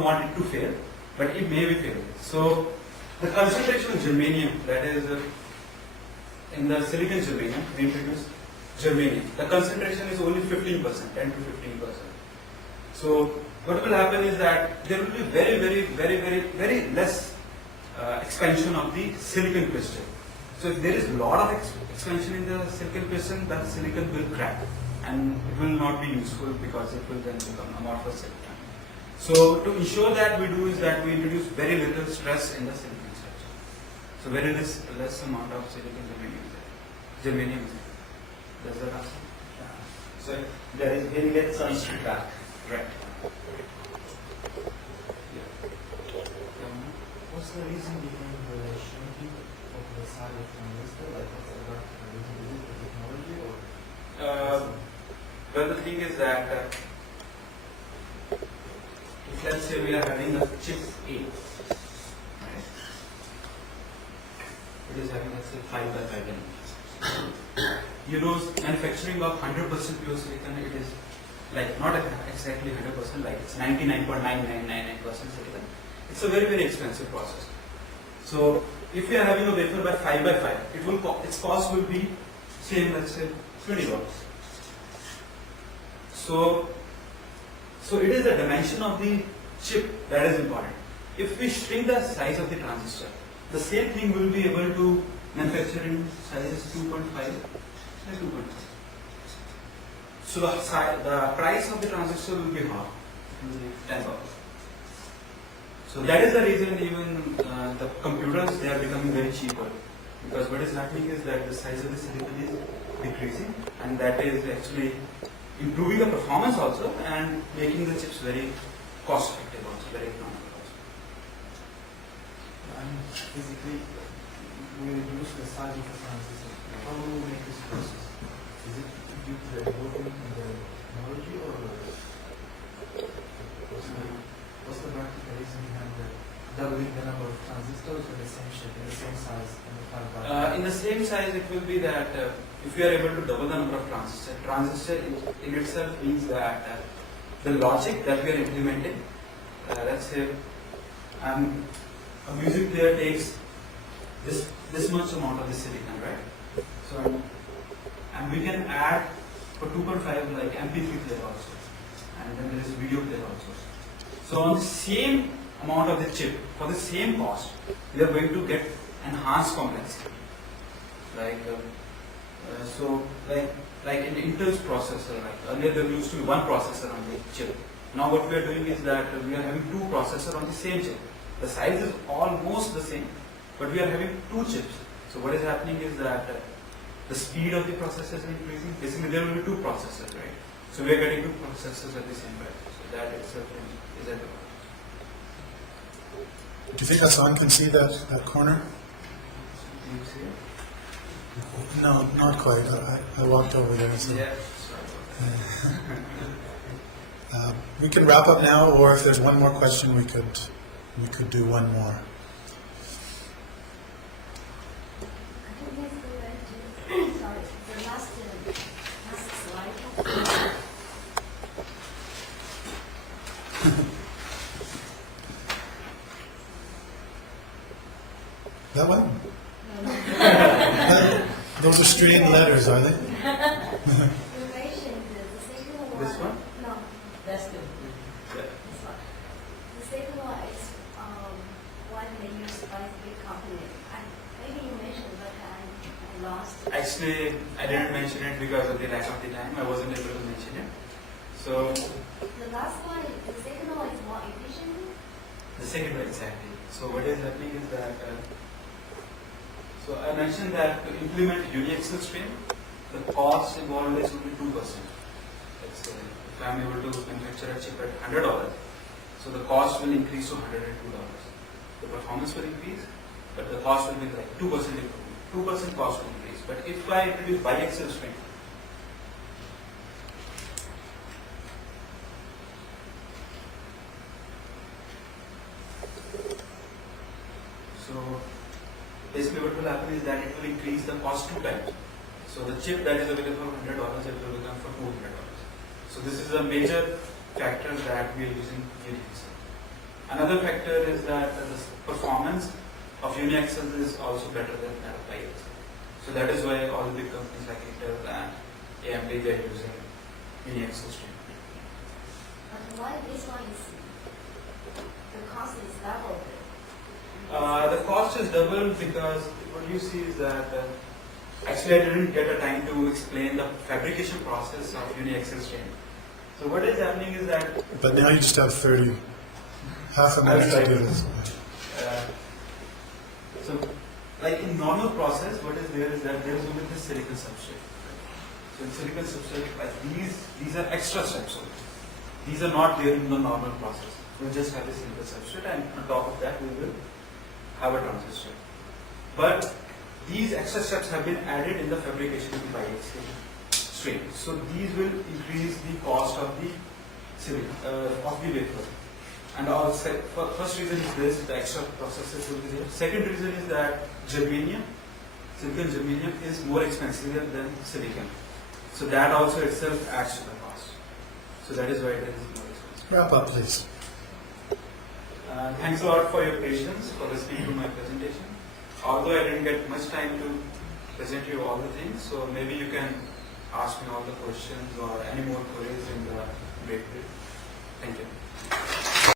don't want it to fail, but it may be failing. So the concentration of germanium, that is in the silicon germanium, we introduce germanium. The concentration is only 15%, 10 to 15%. So what will happen is that there will be very less expansion of the silicon crystal. So if there is a lot of expansion in the silicon crystal, that silicon will crack and it will not be useful because it will then become amorphous silicon. So to ensure that we do is that we introduce very little stress in the silicon structure. So very less amount of silicon germanium. Does that answer? Yeah. So there is very less chance to crack. Right. What's the reason behind the shrinking of the size of transistor? Like, what's the reason? Is it the technology or? Well, the thing is that if let's say we are having a chip A, right? It is having, let's say, 5 by 5 nanometers. You know, manufacturing of 100% pure silicon, it is like not exactly 100%, like it's 99.9999% silicon. It's a very expensive process. So if we are having a wafer by 5 by 5, it will its cost will be same, let's say $20. So it is the dimension of the chip that is important. If we shrink the size of the transistor, the same thing will be able to manufacture in size 2.5 and 2.5. So the price of the transistor will be half, $10. So that is the reason even the computers, they are becoming very cheaper, because what is happening is that the size of the silicon is decreasing, and that is actually improving the performance also and making the chips very cost effective also, very economical also. And physically, we reduce the size of the transistor. How do we make this process? Is it due to the development in the technology, or what's the practical reason behind the doubling the number of transistors in the same shape, in the same size, in the 5 by 5? In the same size, it will be that if we are able to double the number of transistor in itself means that the logic that we are implementing, let's say a music player takes this much amount of the silicon, right? So and we can add for 2.5 like MP3 player also, and then there is video player also. So on the same amount of the chip, for the same cost, we are going to get enhanced complexity. Like in Intel's processor, like earlier there used to be one processor on the chip. Now what we are doing is that we are having 2 processors on the same chip. The size is almost the same, but we are having 2 chips. So what is happening is that the speed of the processor is increasing. Basically there will be 2 processors, right? So we are getting 2 processors at the same time. So that itself is at the point. Do you think Hassan can see that corner? Do you see it? No, not quite. I walked over there. So. Yeah, sorry about that. We can wrap up now, or if there's one more question, we could do one more. Sorry, the last slide. That one? Those are strained letters, are they? You mentioned the second one. This one? No, that's the Yeah. this one. The second one is one they use by the big company. Maybe you mentioned, but I lost. Actually, I didn't mention it because of the lack of the time. I wasn't able to mention it. So The last one, the second one is more efficient. the second one exactly. So what is happening is that so I mentioned that to implement uniaxial stream, the cost involved is only 2%. Let's say if I am able to manufacture a chip at $100, so the cost will increase to $102. The performance will increase, but the cost will be like 2% improvement. 2% cost will increase. But if I introduce biaxial stream, so basically what will happen is that it will increase the cost 2 times. So the chip that is available for $100, it will become for $200. So this is a major factor that we are using uniaxial. Another factor is that the performance of uniaxial is also better than that of biaxial. So that is why all the big companies like Intel and AMD they are using uniaxial stream. But why this one is, the cost is double? The cost is double because what you see is that actually I didn't get a time to explain the fabrication process of uniaxial stream. So what is happening is that But now you just have half a minute to do this. uh, so like in normal process, what is there is that there is only this silicon substrate. So in silicon substrate, like these are extra steps only. These are not there in the normal process. We just have a silicon substrate, and on top of that we will have a transistor. But these extra steps have been added in the fabrication of the biaxial stream. So these will increase the cost of the silicon of the wafer. And also, first reason is this: the extra processes will be there. Second reason is that silicon germanium is more expensive than silicon. So that also itself adds to the cost. So that is why it is more expensive. Wrap up, please. Thanks a lot for your patience for listening to my presentation. Although I didn't get much time to present you all the things, so maybe you can ask me all the questions or any more queries in the break. Thank you.